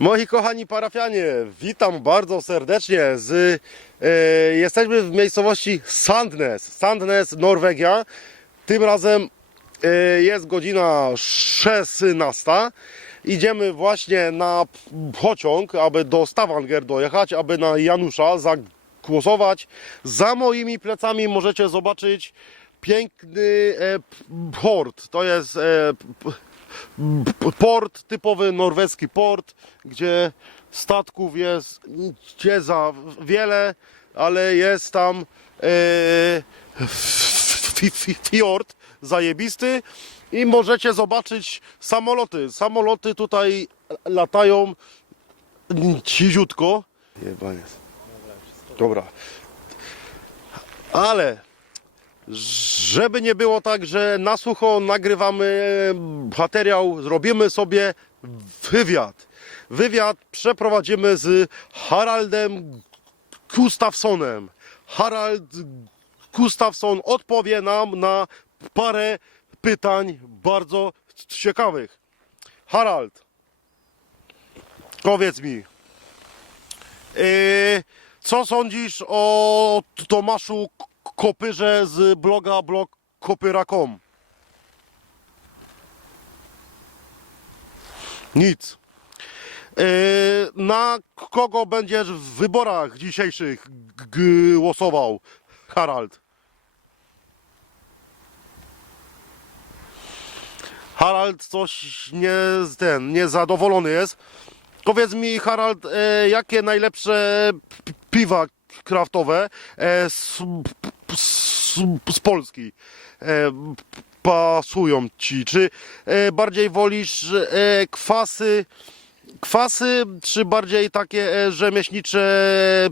Moi kochani parafianie, witam bardzo serdecznie. Z, e, jesteśmy w miejscowości Sandnes, Sandnes, Norwegia. Tym razem e, jest godzina 16. Idziemy właśnie na pociąg, aby do Stavanger dojechać, aby na Janusza zagłosować. Za moimi plecami możecie zobaczyć piękny e, port. To jest e, port, typowy norweski port, gdzie statków jest gdzie za wiele, ale jest tam fi- fiord zajebisty i możecie zobaczyć samoloty. Samoloty tutaj latają ciziutko. Jebaniec. Dobra. Ale żeby nie było tak, że na sucho nagrywamy materiał, zrobimy sobie wywiad. Wywiad przeprowadzimy z Haraldem Gustafsonem. Harald Gustafson odpowie nam na parę pytań bardzo ciekawych. Harald, powiedz mi, yy, co sądzisz o Tomaszu Kopyrze z bloga blogkopyra.com? Nic. Yy, na kogo będziesz w wyborach dzisiejszych głosował, Harald? Harald coś nie, ten, niezadowolony jest. Powiedz mi, Harald, e, jakie najlepsze pi- piwa kraftowe e, z, z, Polski e, pasują ci? Czy e, bardziej wolisz e, kwasy, kwasy, czy bardziej takie rzemieślnicze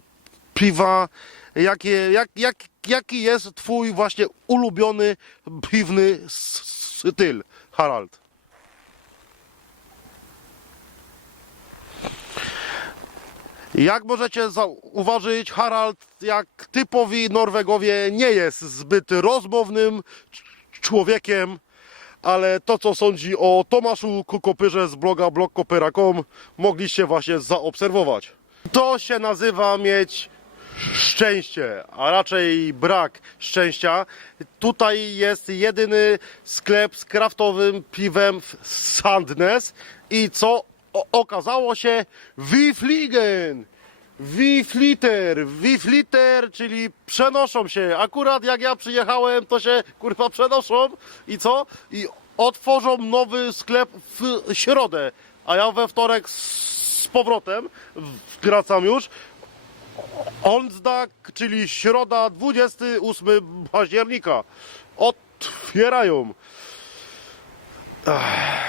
piwa? Jakie, jak, jak, jaki jest twój właśnie ulubiony piwny styl, Harald? Jak możecie zauważyć, Harald, jak typowi Norwegowie, nie jest zbyt rozmownym człowiekiem, ale to, co sądzi o Tomaszu Kopyrze z bloga blogkopyra.com, mogliście właśnie zaobserwować. To się nazywa mieć szczęście, a raczej brak szczęścia. Tutaj jest jedyny sklep z kraftowym piwem w Sandnes i co okazało się Wifliegen. Wifliter, Wifliter, czyli przenoszą się. Akurat jak ja przyjechałem, to się kurwa przenoszą i co? I otworzą nowy sklep w środę, a ja we wtorek z powrotem wracam już. Onsdag, czyli środa 28 października. Otwierają. Ach.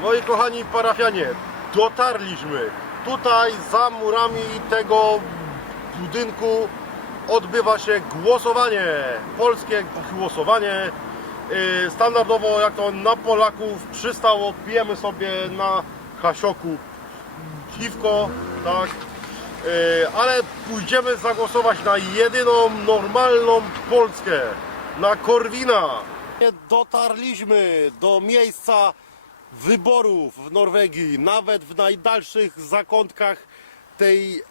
Moi kochani parafianie, dotarliśmy. Tutaj za murami tego budynku odbywa się głosowanie. Polskie głosowanie. Yy, Standardowo jak to na Polaków przystało, pijemy sobie na Hasioku piwko, tak. Yy, ale pójdziemy zagłosować na jedyną normalną Polskę, na Korwina. Dotarliśmy do miejsca wyborów w Norwegii, nawet w najdalszych zakątkach tej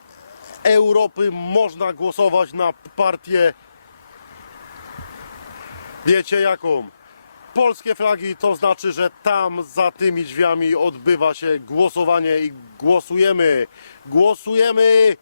Europy można głosować na partię. Wiecie jaką? Polskie flagi to znaczy, że tam za tymi drzwiami odbywa się głosowanie i głosujemy. Głosujemy